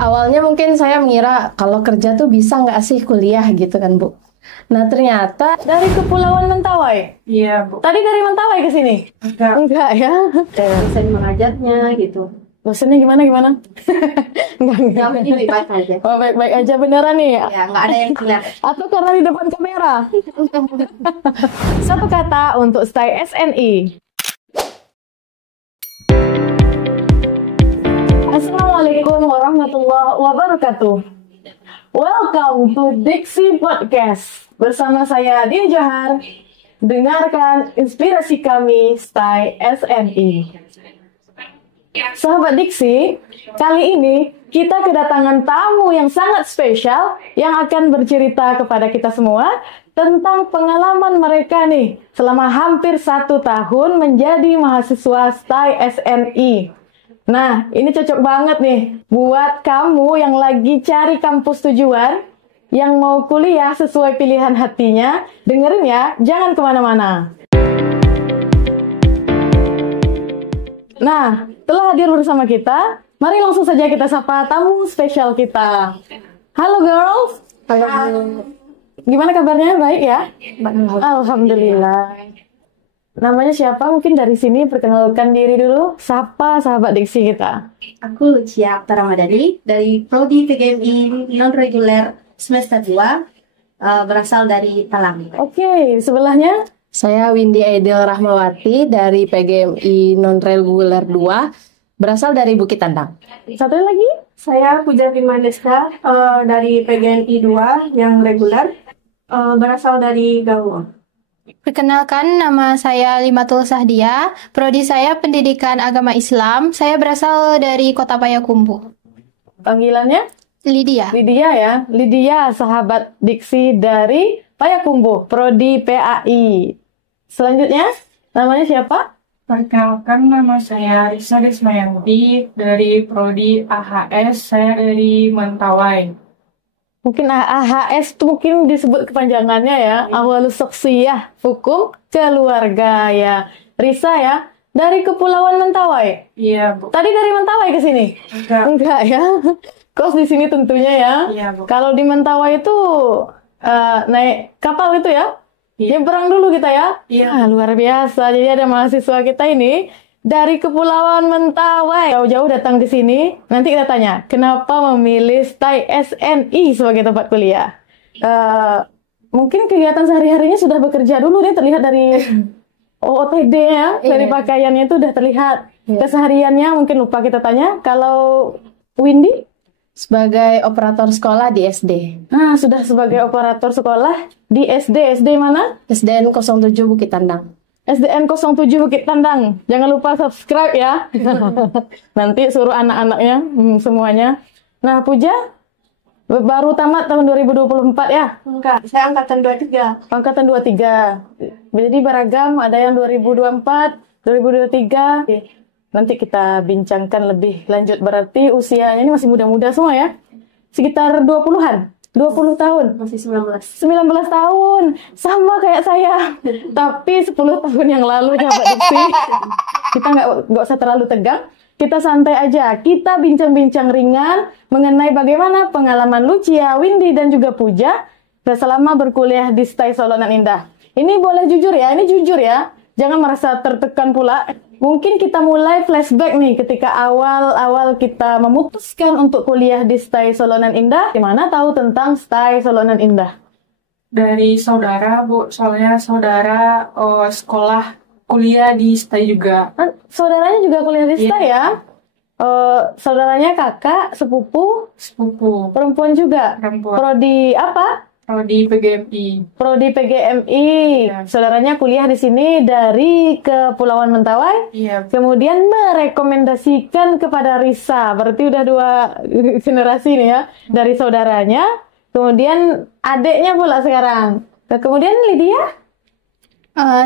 Awalnya mungkin saya mengira kalau kerja tuh bisa nggak sih kuliah gitu kan, Bu. Nah, ternyata Dari Kepulauan Mentawai? Iya, Bu. Tadi dari Mentawai ke sini? Enggak. Enggak ya? dosen mengajarnya gitu. Dosennya gimana? Enggak. Yang ini baik aja. Oh, baik-baik aja beneran nih. Ya, nggak ada yang lihat. Atau karena di depan kamera? Satu kata untuk stay SNI. Assalamualaikum warahmatullahi wabarakatuh. Welcome to Diksi Podcast. Bersama saya Dia Johar. Dengarkan inspirasi kami stay SNI. Sahabat Diksi, kali ini kita kedatangan tamu yang sangat spesial yang akan bercerita kepada kita semua tentang pengalaman mereka nih selama hampir 1 tahun menjadi mahasiswa STAI SNI. Nah, ini cocok banget nih buat kamu yang lagi cari kampus tujuan, yang mau kuliah sesuai pilihan hatinya. Dengerin ya, jangan kemana-mana. Nah, telah hadir bersama kita, mari langsung saja kita sapa tamu spesial kita. Halo girls. Halo. Gimana kabarnya? Baik ya? Alhamdulillah. Namanya siapa? Mungkin dari sini perkenalkan diri dulu. Sapa sahabat Diksi kita. Aku Lucia Aktara Madani dari Prodi PGMI non-reguler semester 2, berasal dari Talang. Oke, di sebelahnya Saya Windy Aidil Rahmawati dari PGMI Non-Reguler 2, berasal dari Bukit Tandang. satu lagi. Saya Puja Pimandeska dari PGNI 2 yang reguler, berasal dari Galuh. Perkenalkan, nama saya Limatul Sahdia. Prodi saya Pendidikan Agama Islam. Saya berasal dari Kota Payakumbuh. Panggilannya Lydia. Lydia ya. Lydia, sahabat Diksi dari Payakumbuh, Prodi PAI. Selanjutnya, namanya siapa? Perkenalkan, nama saya Risa Desmayanti dari Prodi AHS, saya dari Mentawai. Mungkin AHS itu mungkin disebut kepanjangannya ya. Awalus Shakhsiyah, Hukum Keluarga ya. Risa ya, dari Kepulauan Mentawai. Iya, Bu. Tadi dari Mentawai ke sini? Enggak ya. Kos di sini tentunya ya. Iya, Bu. Kalau di Mentawai itu naik kapal itu ya. Iya. Nyebrang dulu kita ya. Iya. Ah, luar biasa. Jadi ada mahasiswa kita ini dari Kepulauan Mentawai jauh-jauh datang di sini. Nanti kita tanya, kenapa memilih STAI SNI sebagai tempat kuliah? Mungkin kegiatan sehari-harinya sudah bekerja dulu deh, terlihat dari OOTD-nya, dari pakaiannya itu udah terlihat. Kesehariannya mungkin lupa kita tanya. Kalau Windy? Sebagai operator sekolah di SD. Nah, sudah sebagai operator sekolah di SD. SD mana? SDN 07 Bukit Tandang. SDN 07 Bukit Tandang. Jangan lupa subscribe ya. Nanti suruh anak-anaknya semuanya. Nah, Puja baru tamat tahun 2024 ya? Enggak, saya angkatan 23. Angkatan 23. Jadi beragam, ada yang 2024, 2023. Nanti kita bincangkan lebih lanjut. Berarti usianya ini masih muda-muda semua ya? Sekitar 20-an? 20 tahun? Masih 19. 19 tahun, sama kayak saya. Tapi 10 tahun yang lalu, sahabat Diksi. Kita nggak usah terlalu tegang. Kita santai aja. Kita bincang-bincang ringan mengenai bagaimana pengalaman Lucia, Windy, dan juga Puja selama berkuliah di STAI Solonan Indah. Ini boleh jujur ya, ini jujur ya. Jangan merasa tertekan pula. Mungkin kita mulai flashback nih ketika awal-awal kita memutuskan untuk kuliah di STAI Solonan Indah. Gimana tahu tentang STAI Solonan Indah? Dari saudara, Bu. Soalnya saudara sekolah kuliah di STAI juga. Saudaranya juga kuliah di STAI ya? Saudaranya kakak, sepupu, perempuan juga? Perempuan. Prodi apa? Prodi PGMI. Prodi PGMI. Ya. Saudaranya kuliah di sini dari Kepulauan Mentawai. Iya. Kemudian merekomendasikan kepada Risa. Berarti udah 2 generasi nih ya. Dari saudaranya. Kemudian adiknya pula sekarang. Kemudian Lydia?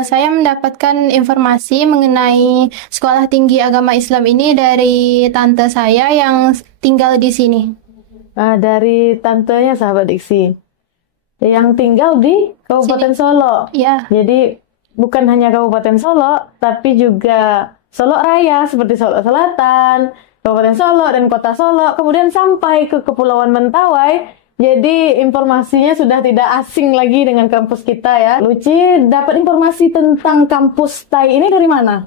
Saya mendapatkan informasi mengenai Sekolah Tinggi Agama Islam ini dari tante saya yang tinggal di sini. Dari tantenya sahabat Diksi. Yang tinggal di Kabupaten Solo. Ya. Jadi bukan hanya Kabupaten Solo, tapi juga Solo Raya seperti Solo Selatan, Kabupaten Solo dan Kota Solo, kemudian sampai ke Kepulauan Mentawai. Jadi informasinya sudah tidak asing lagi dengan kampus kita ya. Luci dapat informasi tentang kampus TAI ini dari mana?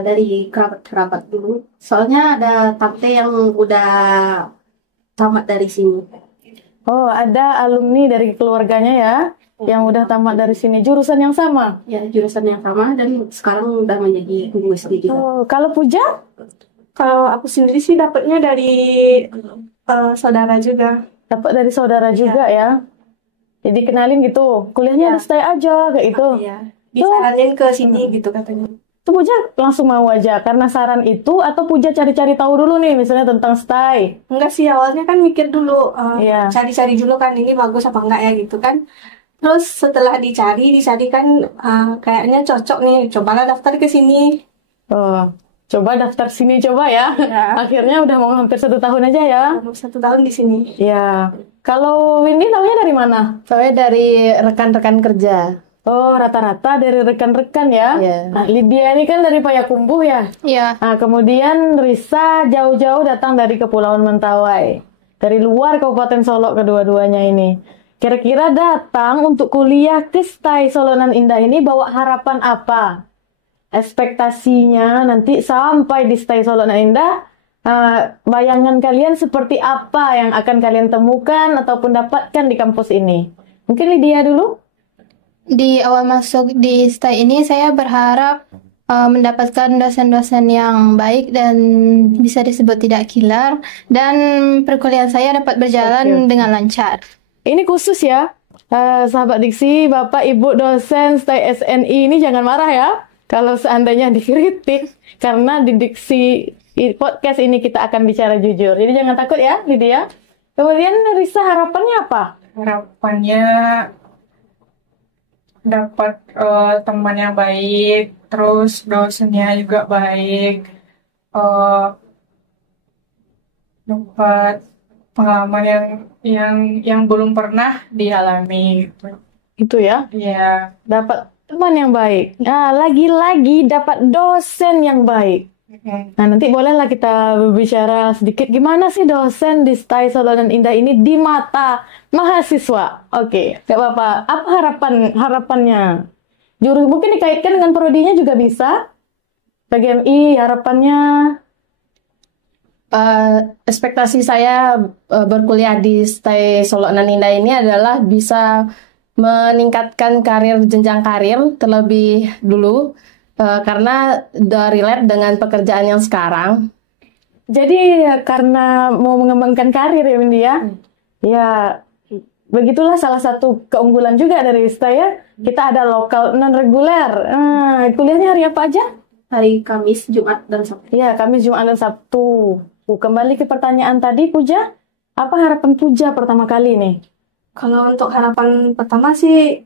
Dari kerabat-kerabat dulu. Soalnya ada tante yang udah tamat dari sini. Oh, ada alumni dari keluarganya ya, yang udah tamat dari sini. Jurusan yang sama? Ya, jurusan yang sama dan sekarang udah menjadi guru SD juga. Oh, kalau Puja? Kalau aku sendiri sih dapatnya dari saudara juga. Dapat dari saudara juga ya. Jadi kenalin gitu, kuliahnya Ya. di STAI aja kayak gitu. Iya. Disaranin ke sini gitu katanya. Itu Puja langsung mau aja karena saran itu, atau Puja cari-cari tahu dulu nih misalnya tentang STAI. Enggak sih, awalnya kan mikir dulu, Iya. cari-cari dulu kan ini bagus apa enggak ya gitu kan. Terus setelah dicari kan kayaknya cocok nih, cobalah daftar ke sini. Oh, coba daftar sini coba ya. Ya. Akhirnya udah mau hampir 1 tahun aja ya. 1 tahun di sini. Ya. Kalau Windy taunya dari mana? Soalnya dari rekan-rekan kerja. Oh, rata-rata dari rekan-rekan ya. Iya. Nah, Lydia ini kan dari Payakumbuh ya. Iya. Nah, kemudian Risa jauh-jauh datang dari Kepulauan Mentawai. Dari luar Kabupaten Solo kedua-duanya ini. Kira-kira datang untuk kuliah ke STAI Solonan Indah ini bawa harapan apa? Ekspektasinya nanti sampai di STAI Solonan Indah, bayangan kalian seperti apa yang akan kalian temukan ataupun dapatkan di kampus ini? Mungkin Lydia dulu? Di awal masuk di STAI ini saya berharap mendapatkan dosen-dosen yang baik dan bisa disebut tidak killer, dan perkuliahan saya dapat berjalan Oke. dengan lancar. Ini khusus ya, sahabat diksi, Bapak Ibu dosen STAI SNI ini jangan marah ya kalau seandainya dikritik, karena di diksi podcast ini kita akan bicara jujur. Jadi jangan takut ya, Lydia. Kemudian Risa, harapannya apa? Harapannya dapat teman yang baik, terus dosennya juga baik, dapat pengalaman yang belum pernah dialami gitu. Itu ya, Iya. dapat teman yang baik. Nah, lagi-lagi dapat dosen yang baik. Nah, nanti bolehlah kita berbicara sedikit gimana sih dosen di STAI Solonan Indah ini di mata mahasiswa. Oke, gak apa-apa. Apa harapannya? Mungkin dikaitkan dengan prodinya juga bisa. PGMI harapannya. Ekspektasi saya berkuliah di STAI Solonan Indah ini adalah bisa meningkatkan jenjang karir terlebih dulu, karena relate dengan pekerjaan yang sekarang. Jadi karena mau mengembangkan karir ya Windy ya. Ya, begitulah salah satu keunggulan juga dari STAI ya. Kita ada lokal non reguler. Kuliahnya hari apa aja? Hari Kamis, Jumat, dan Sabtu. Ya, Kamis, Jumat, dan Sabtu. Kembali ke pertanyaan tadi, Puja. Apa harapan Puja pertama kali nih? Kalau untuk harapan pertama sih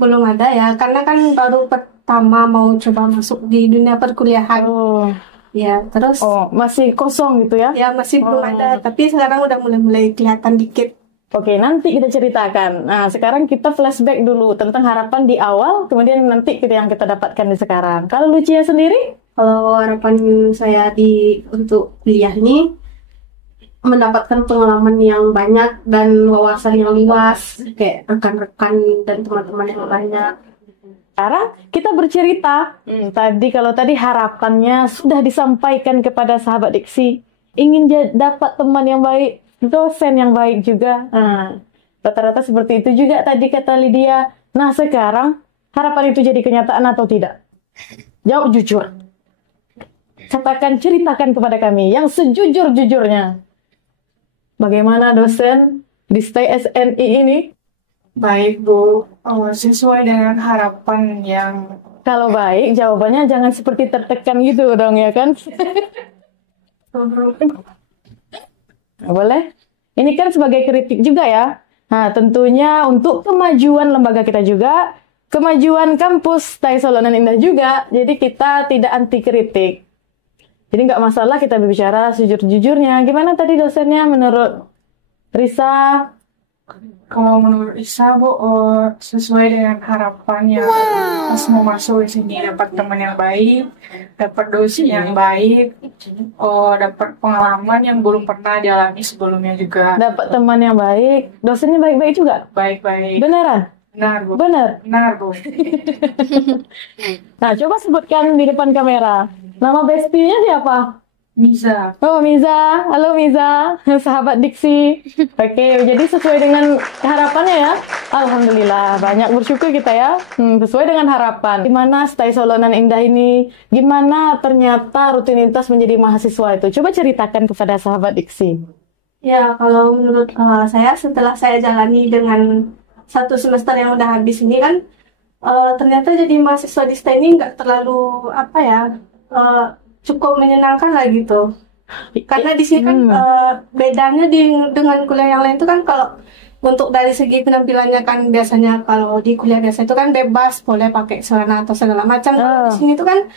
belum ada ya, karena kan baru pertama mau coba masuk di dunia perkuliahan. Oh, Ya, terus masih kosong gitu ya? ya masih belum ada, tapi sekarang udah mulai kelihatan dikit. Oke, nanti kita ceritakan. Nah, sekarang kita flashback dulu tentang harapan di awal, kemudian nanti yang kita dapatkan di sekarang. Kalau Lucia sendiri? Kalau harapan saya untuk kuliah ini mendapatkan pengalaman yang banyak dan wawasan yang luas, kayak rekan-rekan dan teman-teman yang banyak. Sekarang kita bercerita. Kalau tadi harapannya sudah disampaikan kepada sahabat diksi, ingin dapat teman yang baik, dosen yang baik juga. Nah, rata-rata seperti itu juga tadi kata Lydia. Nah, sekarang harapan itu jadi kenyataan atau tidak? Jawab jujur. Katakan, ceritakan kepada kami yang sejujur-jujurnya. Bagaimana dosen di STAI SNI ini? Baik, Bu. Sesuai dengan harapan yang Kalau baik, jawabannya jangan seperti tertekan gitu dong ya kan? Boleh? Ini kan sebagai kritik juga ya. Nah, tentunya untuk kemajuan lembaga kita juga, kemajuan kampus STAI Solonan Indah juga, jadi kita tidak anti kritik. Jadi nggak masalah kita berbicara sejujur-jujurnya. Gimana tadi dosennya menurut Risa? Kalau menurut Isa, Bu, sesuai dengan harapan yang pas mau masuk di sini, dapat teman yang baik, dapat dosen yang baik, dapat pengalaman yang belum pernah dialami sebelumnya juga. Dapat teman yang baik, dosennya baik-baik juga. Baik-baik. Beneran? Benar, Bu. Bener. Benar, Bu. Nah, coba sebutkan di depan kamera. Nama bestinya siapa? Bisa. Oh, Miza. Halo Miza, sahabat Diksi. Oke, jadi sesuai dengan harapannya ya. Alhamdulillah, banyak bersyukur kita ya. Sesuai dengan harapan. Gimana stay Solo Nan Indah ini? Gimana ternyata rutinitas menjadi mahasiswa itu? Coba ceritakan kepada sahabat Diksi. Ya, kalau menurut saya setelah saya jalani dengan 1 semester yang udah habis ini kan, ternyata jadi mahasiswa di STA ini nggak terlalu cukup menyenangkan lah gitu. Karena di sini kan bedanya dengan kuliah yang lain itu kan, kalau untuk dari segi penampilannya kan biasanya kalau di kuliah biasa itu kan bebas, boleh pakai celana atau segala macam. Kalau di sini itu kan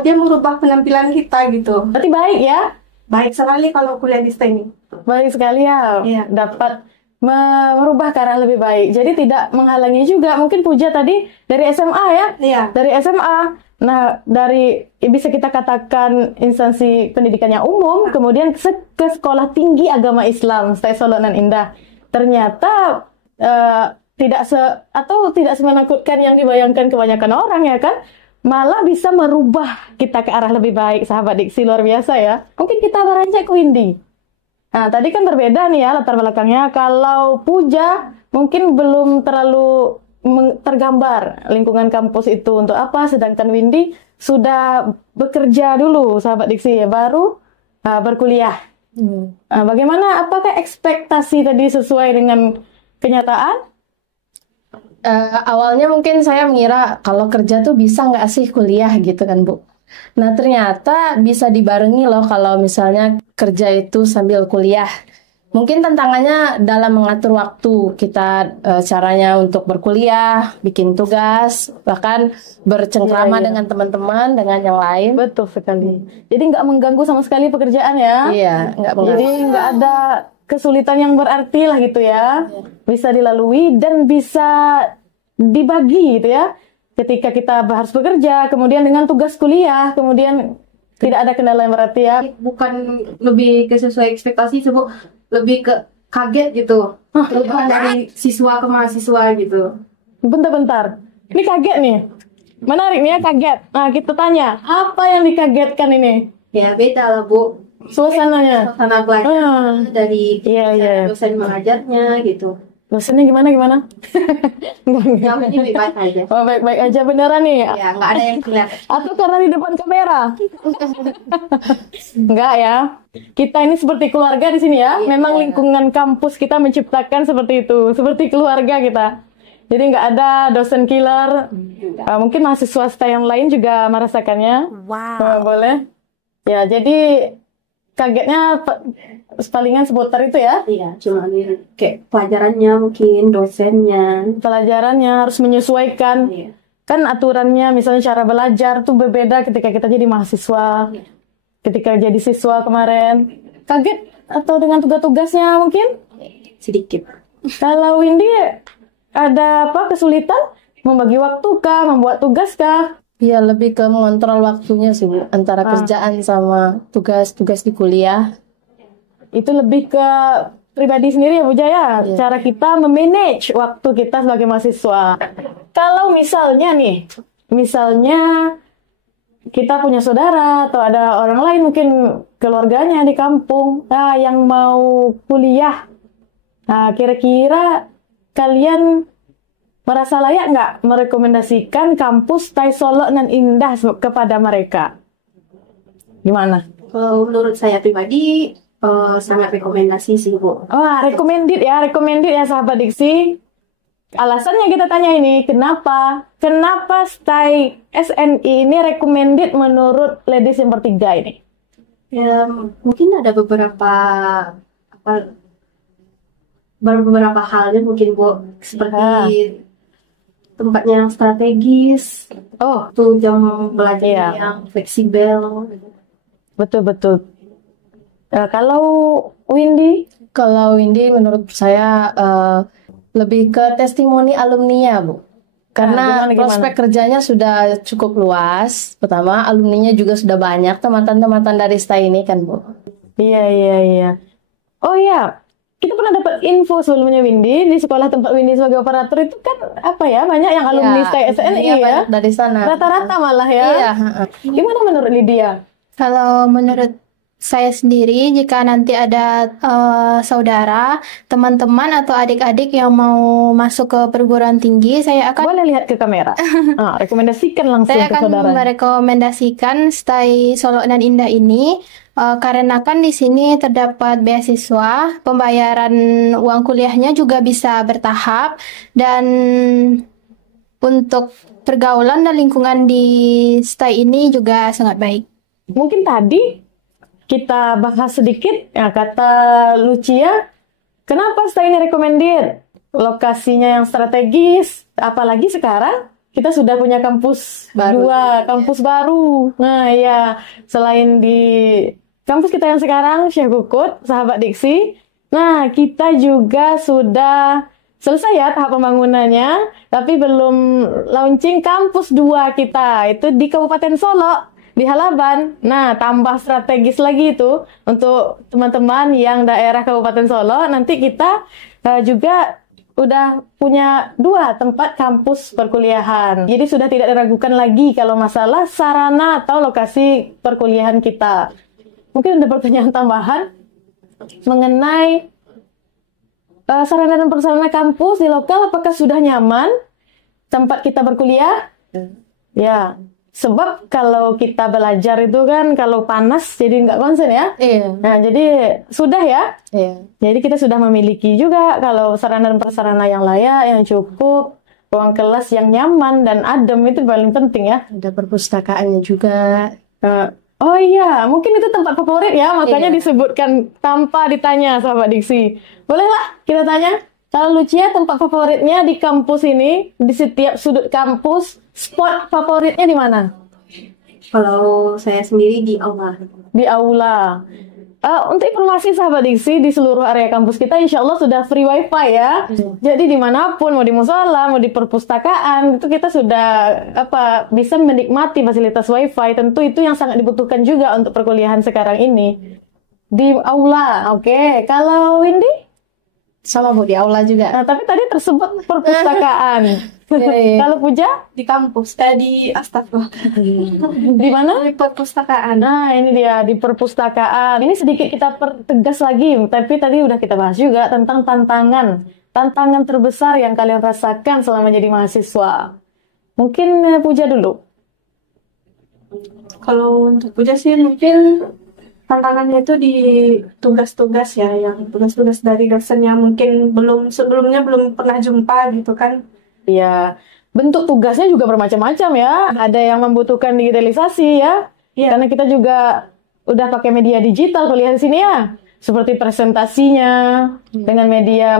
dia merubah penampilan kita gitu. Berarti baik ya? Baik sekali kalau kuliah di STA ini. Baik sekali ya. Iya. Dapat merubah ke arah lebih baik. Jadi tidak menghalangi juga. Mungkin Puja tadi dari SMA ya? Iya. Dari SMA. Nah, bisa kita katakan instansi pendidikan yang umum, kemudian ke sekolah tinggi agama Islam, STA Solo Nan Indah. Ternyata tidak semenakutkan yang dibayangkan kebanyakan orang ya kan? Malah bisa merubah kita ke arah lebih baik, sahabat Diksi, luar biasa ya. Mungkin kita beranjak ke Windy. Nah, tadi kan berbeda nih ya latar belakangnya. Kalau Puja mungkin belum terlalu tergambar lingkungan kampus itu untuk apa, sedangkan Windy sudah bekerja dulu, sahabat Diksi, baru berkuliah. Bagaimana, apakah ekspektasi tadi sesuai dengan kenyataan? Awalnya mungkin saya mengira kalau kerja tuh bisa nggak sih kuliah gitu kan, Bu. Nah, ternyata bisa dibarengi loh kalau misalnya kerja itu sambil kuliah. Mungkin tantangannya dalam mengatur waktu kita, caranya untuk berkuliah, bikin tugas, bahkan bercengkrama dengan teman-teman, dengan yang lain. Betul sekali. Jadi nggak mengganggu sama sekali pekerjaan ya? Iya, nggak mengganggu. Jadi nggak ada kesulitan yang berarti lah gitu ya. Bisa dilalui dan bisa dibagi gitu ya. Ketika kita harus bekerja, kemudian dengan tugas kuliah, kemudian tidak ada kendala yang berarti ya. Bukan lebih ke sesuai ekspektasi sih, Bu. Lebih ke kaget gitu. Perubahan dari siswa ke mahasiswa gitu. Bentar-bentar. Ini kaget nih. Menarik nih ya, kaget. Nah, kita tanya, apa yang dikagetkan ini? Ya beda lah, Bu. Suasananya. Suasana belajar dari Iya. dosen mengajarnya gitu. Dosennya gimana? Yang ini baik-baik aja. Oh, baik-baik aja beneran nih. Ya, nggak ada yang kelihatan. Atau karena di depan kamera? Enggak ya. Kita ini seperti keluarga di sini ya. Memang lingkungan kampus kita menciptakan seperti itu, seperti keluarga kita. Jadi nggak ada dosen killer. Mungkin mahasiswa STA yang lain juga merasakannya. Wow. Boleh. Ya, jadi kagetnya palingan seputar itu ya. Iya, cuma kayak pelajarannya mungkin, dosennya. Pelajarannya harus menyesuaikan. Iya. Kan aturannya misalnya cara belajar tuh berbeda ketika kita jadi mahasiswa. Ketika jadi siswa kemarin. Kaget atau dengan tugas-tugasnya mungkin? Sedikit. Kalau Windy ada apa kesulitan? Membagi waktu kah? Membuat tugas kah? Ya, lebih ke mengontrol waktunya sih, Bu, antara kerjaan sama tugas-tugas di kuliah. Itu lebih ke pribadi sendiri ya, Bu Jaya. Cara kita memanage waktu kita sebagai mahasiswa. Kalau misalnya kita punya saudara atau ada orang lain mungkin keluarganya di kampung yang mau kuliah. Nah, kira-kira kalian merasa layak nggak merekomendasikan kampus STA Solo Nan Indah kepada mereka? Gimana? Kalau menurut saya pribadi, sangat rekomendasi sih, Bu. Recommended ya sahabat Diksi. Alasannya kita tanya ini, kenapa STA SNI ini recommended menurut ladies yang bertiga ini? Ya, mungkin ada beberapa halnya mungkin, Bu. Seperti tempatnya yang strategis, tuh jam belajar yang fleksibel. Betul. Kalau Windy? Kalau Windy menurut saya lebih ke testimoni alumninya, Bu. Karena gimana? prospek kerjanya sudah cukup luas. Pertama, alumninya juga sudah banyak, teman-teman dari STAI ini kan, Bu. Iya. Oh iya, kita pernah dapat info sebelumnya Windy, di sekolah tempat Windy sebagai operator itu kan apa ya, banyak yang alumni STAI SNI iya, ya. banyak dari sana. Rata-rata malah ya. Iya. Gimana menurut Lydia? Kalau menurut saya sendiri, jika nanti ada saudara, teman-teman atau adik-adik yang mau masuk ke perguruan tinggi, saya akan Boleh lihat ke kamera. Rekomendasikan langsung saya ke akan saudara. merekomendasikan STAI Solo Nan Indah ini karena kan di sini terdapat beasiswa, pembayaran uang kuliahnya juga bisa bertahap, dan untuk pergaulan dan lingkungan di STAI ini juga sangat baik. Mungkin tadi kita bahas sedikit ya, kata Lucia, kenapa STAI ini recommended? Lokasinya yang strategis, apalagi sekarang kita sudah punya kampus kampus baru. Nah ya, selain di kampus kita yang sekarang, Syekh Kukut, sahabat Diksi, nah kita juga sudah selesai ya tahap pembangunannya, tapi belum launching kampus 2 kita, itu di Kabupaten Solo, di Halaban. Nah, tambah strategis lagi itu untuk teman-teman yang daerah Kabupaten Solo. Nanti kita juga udah punya 2 tempat kampus perkuliahan. Jadi sudah tidak diragukan lagi kalau masalah sarana atau lokasi perkuliahan kita. Mungkin ada pertanyaan tambahan mengenai sarana dan prasarana kampus di lokal, apakah sudah nyaman tempat kita berkuliah? Ya. Sebab kalau kita belajar itu kan kalau panas jadi nggak konsen ya. Iya. Nah jadi sudah ya. Iya. Jadi kita sudah memiliki juga kalau sarana dan prasarana yang layak, yang cukup, ruang kelas yang nyaman dan adem itu paling penting ya. Ada perpustakaannya juga. Oh iya, mungkin itu tempat favorit ya, makanya Iya. disebutkan tanpa ditanya sahabat Diksi. Bolehlah kita tanya. Kalau Lucia tempat favoritnya di kampus ini, di setiap sudut kampus, spot favoritnya di mana? Kalau saya sendiri di aula. Di aula. Untuk informasi sahabat Diksi, di seluruh area kampus kita insya Allah sudah free wifi ya. Jadi dimanapun, mau di musola, mau di perpustakaan, itu kita sudah bisa menikmati fasilitas wifi. Tentu itu yang sangat dibutuhkan juga untuk perkuliahan sekarang ini. Di aula, oke. Kalau Windy? Sama, Bu, di aula juga. Nah, tapi tadi tersebut perpustakaan. Iya. Kalau Puja? Di kampus, di astagfirullah. Di mana? Di perpustakaan. Nah, ini dia di perpustakaan. Ini sedikit kita pertegas lagi, tapi tadi udah kita bahas juga tentang tantangan terbesar yang kalian rasakan selama jadi mahasiswa. Mungkin Puja dulu. Kalau untuk Puja sih mungkin tantangannya itu di tugas-tugas ya, yang tugas-tugas dari dosennya mungkin sebelumnya belum pernah jumpa gitu kan. Ya, bentuk tugasnya juga bermacam-macam ya. Ada yang membutuhkan digitalisasi ya. Iya. Karena kita juga udah pakai media digital kuliah di sini ya. Seperti presentasinya dengan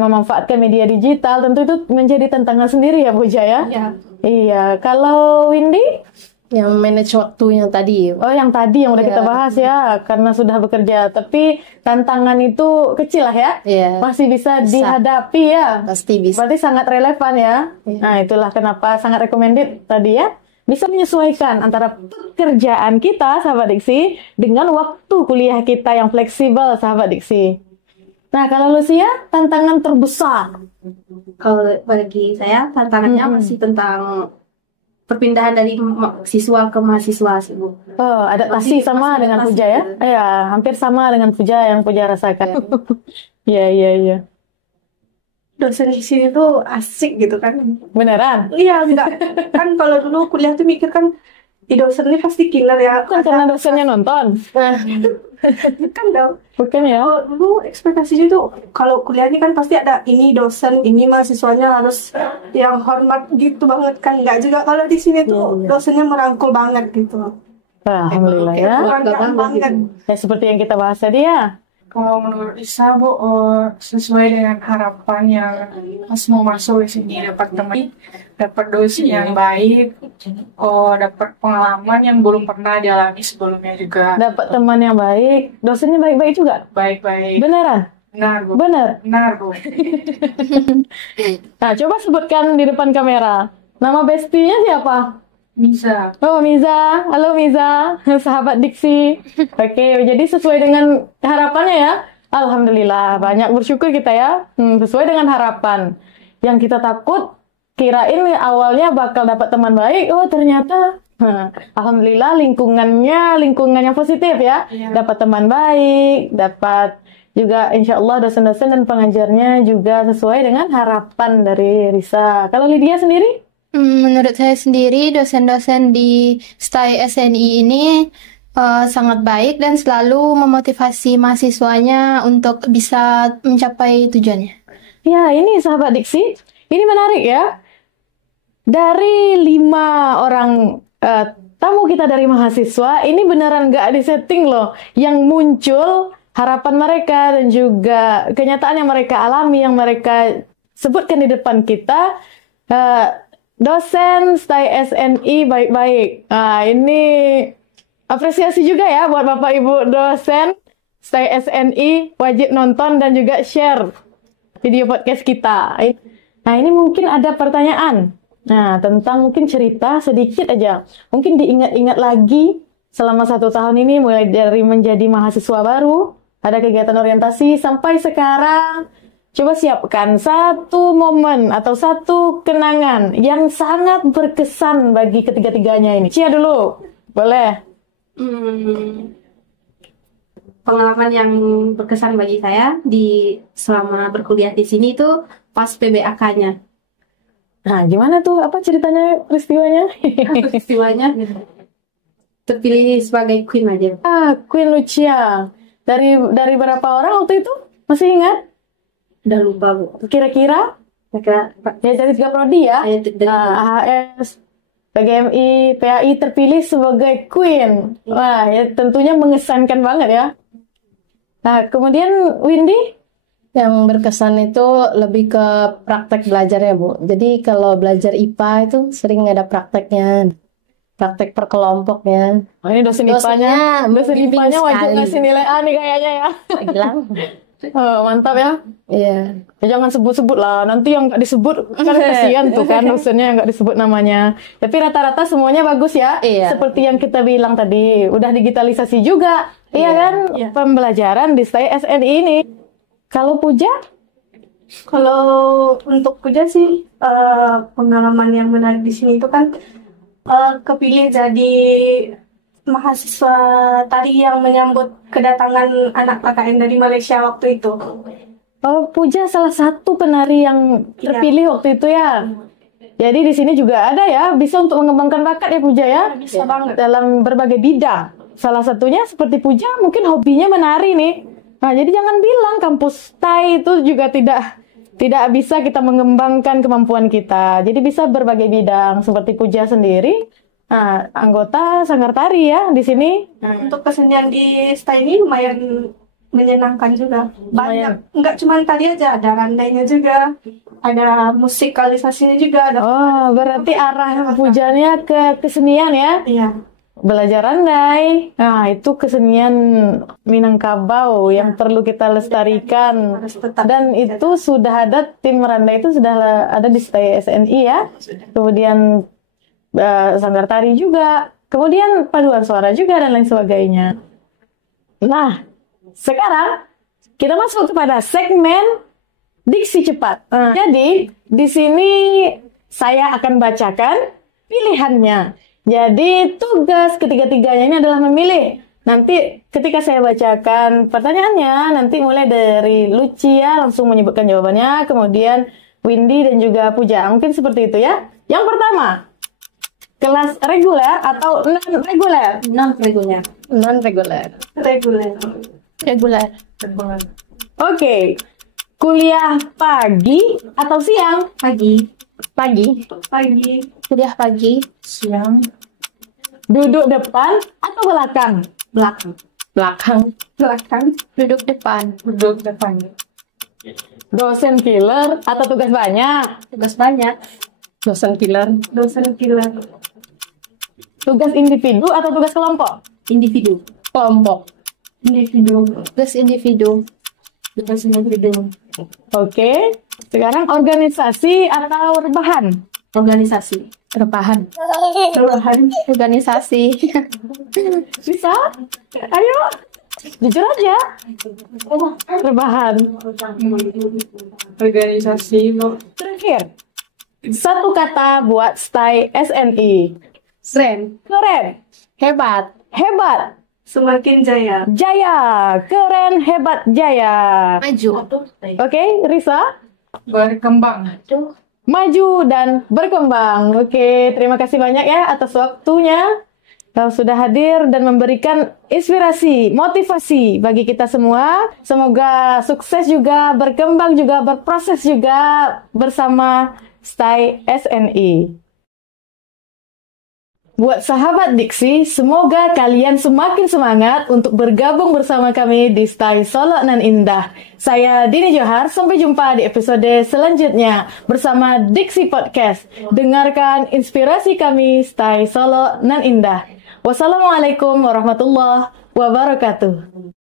memanfaatkan media digital, tentu itu menjadi tantangan sendiri ya Puja ya. Iya. Iya, kalau Windy? Yang manage waktu yang tadi. Oh, yang tadi yang udah Iya. kita bahas ya, karena sudah bekerja. Tapi tantangan itu kecil lah ya. Iya. Masih bisa Bisa. dihadapi ya. Pasti bisa. Berarti sangat relevan ya. Iya. Nah, itulah kenapa sangat recommended tadi ya. Bisa menyesuaikan antara pekerjaan kita, sahabat Diksi, dengan waktu kuliah kita yang fleksibel, sahabat Diksi. Nah, kalau Lucia, tantangan terbesar. Kalau bagi saya tantangannya masih tentang perpindahan dari siswa ke mahasiswa sih Bu. Oh, adaptasi Masih sama dengan adaptasi Puja ya? juga. Iya, hampir sama dengan Puja yang Puja rasakan. Iya. Dosen di sini tuh asik gitu kan. Beneran? Iya, enggak. Kan kalau dulu kuliah tuh mikir kan, di dosen ini pasti killer ya. Bukan karena dosennya nonton. Kan dong. Bukan ya? Kalau dulu ekspektasinya tuh kalau kuliah ini kan pasti ada ini dosen, ini mahasiswanya harus yang hormat gitu banget kan. Enggak juga, kalau di sini tuh dosennya merangkul banget gitu. Alhamdulillah ya. Merangkul banget. Ya seperti yang kita bahas tadi ya. Kalau menurut Isa, Bu, sesuai dengan harapan yang pas mau masuk di sini dapat dosen yang baik, dapat pengalaman yang belum pernah dialami sebelumnya juga. Dapat teman yang baik, dosennya baik-baik juga. Baik-baik. Beneran? Benar, Bu. Bener. Benar, Bu. Nah, coba sebutkan di depan kamera. Nama bestinya siapa? Bisa. Oh, Miza. Halo Miza, sahabat Diksi. Oke, jadi sesuai dengan harapannya ya. Alhamdulillah, banyak bersyukur kita ya. Sesuai dengan harapan. Yang kita takut, kirain awalnya bakal dapat teman baik. Oh, ternyata alhamdulillah lingkungan yang positif ya. Iya. Dapat teman baik, dapat juga insya Allah dosen-dosen dan pengajarnya juga sesuai dengan harapan dari Risa. Kalau Lydia sendiri? Menurut saya sendiri, dosen-dosen di STAI SNI ini sangat baik dan selalu memotivasi mahasiswanya untuk bisa mencapai tujuannya. Ya, ini sahabat Diksi, ini menarik ya. Dari 5 orang tamu kita dari mahasiswa, ini beneran nggak disetting loh. Yang muncul harapan mereka dan juga kenyataan yang mereka alami, yang mereka sebutkan di depan kita. Dosen STAI SNI baik-baik. Nah, ini apresiasi juga ya buat Bapak Ibu dosen STAI SNI, wajib nonton dan juga share video podcast kita. Nah, ini mungkin ada pertanyaan. Nah, tentang mungkin cerita sedikit aja. Mungkin diingat-ingat lagi selama 1 tahun ini, mulai dari menjadi mahasiswa baru, ada kegiatan orientasi, sampai sekarang. Coba siapkan satu momen atau satu kenangan yang sangat berkesan bagi ketiga-tiganya ini. Cia dulu, boleh? Pengalaman yang berkesan bagi saya selama berkuliah di sini itu pas PBAK-nya. Nah, gimana tuh? Apa ceritanya, peristiwanya? Peristiwanya terpilih sebagai queen aja. Queen Lucia. Dari berapa orang waktu itu? Masih ingat? Udah lupa, Bu. Kira-kira? Kira-kira Ya, dari 3 prodi ya? AHS, PGMI, PAI terpilih sebagai queen. Wah, ya tentunya mengesankan banget ya. Nah, kemudian Windy? Yang berkesan itu lebih ke praktek belajarnya, Bu. Jadi kalau belajar IPA itu sering ada prakteknya. Praktek per kelompoknya. Oh, ini dosen IPA-nya wajib ngasih nilai A nih kayaknya ya. Hilang. Oh, mantap ya. Iya. Ya, jangan sebut-sebut lah. Nanti yang nggak disebut kan kasihan tuh kan dosennya yang nggak disebut namanya. Tapi rata-rata semuanya bagus ya. Iya. Seperti yang kita bilang tadi, udah digitalisasi juga. Iya kan? Iya. Pembelajaran di STAI SNI ini. Kalau Puja? Kalau untuk Puja sih pengalaman yang menarik di sini itu kan kepilih jadi mahasiswa tadi yang menyambut kedatangan anak KKN dari Malaysia waktu itu. Oh, Puja salah satu penari yang terpilih waktu itu ya. Jadi di sini juga ada ya, bisa untuk mengembangkan bakat ya Puja ya. Bisa banget. Dalam berbagai bidang. Salah satunya seperti Puja mungkin hobinya menari nih. Nah, jadi jangan bilang kampus STAI itu juga tidak bisa kita mengembangkan kemampuan kita. Jadi bisa berbagai bidang seperti Puja sendiri. Nah, anggota Sanggar Tari ya di sini. Untuk kesenian di STAI ini lumayan menyenangkan juga. Banyak, nggak cuma tadi aja, ada randainya juga, ada musikalisasinya juga. Ada Berarti arah Pujanya ke kesenian ya? Iya. Belajar randai. Nah, itu kesenian Minangkabau yang perlu kita lestarikan. Harus tetap Dan itu sudah ada, tim randai itu sudah ada di STAI SNI ya. Kemudian Sanggar Tari juga. Kemudian paduan suara juga dan lain sebagainya. Nah, sekarang kita masuk kepada segmen Diksi Cepat. Jadi, di sini saya akan bacakan pilihannya. Jadi tugas ketiga-tiganya ini adalah memilih. Nanti ketika saya bacakan pertanyaannya, nanti mulai dari Lucia langsung menyebutkan jawabannya, kemudian Windy dan juga Puja. Mungkin seperti itu ya. Yang pertama, kelas reguler atau non-reguler? Non-reguler. Non-reguler. Reguler. Oke. Kuliah pagi atau siang? Pagi. Pagi. Kuliah pagi. Siang. Duduk depan atau belakang? Belakang. Belakang. Belakang. Duduk depan. Duduk depan. Dosen killer atau tugas banyak? Tugas banyak. Dosen killer. Dosen killer. Tugas individu atau tugas kelompok? Individu. Kelompok. Individu. Tugas individu. Tugas individu. Oke. Sekarang organisasi atau rebahan? Organisasi. Rebahan. Rebahan. Organisasi. Bisa? Ayo. Jujur aja. Rebahan. Organisasi lo. Terakhir. Satu kata buat stay SNI. Keren. Keren. Hebat. Hebat. Semakin jaya. Jaya. Keren, hebat, jaya. Maju. Oke, Risa? Berkembang. Maju dan berkembang. Oke, terima kasih banyak ya atas waktunya. Kau sudah hadir dan memberikan inspirasi, motivasi bagi kita semua. Semoga sukses juga, berkembang juga, berproses juga bersama Stay SNI. Buat sahabat Diksi, semoga kalian semakin semangat untuk bergabung bersama kami di Stay Solo Nan Indah. Saya Dini Johar, sampai jumpa di episode selanjutnya bersama Diksi Podcast. Dengarkan inspirasi kami Stay Solo Nan Indah. Wassalamualaikum warahmatullahi wabarakatuh.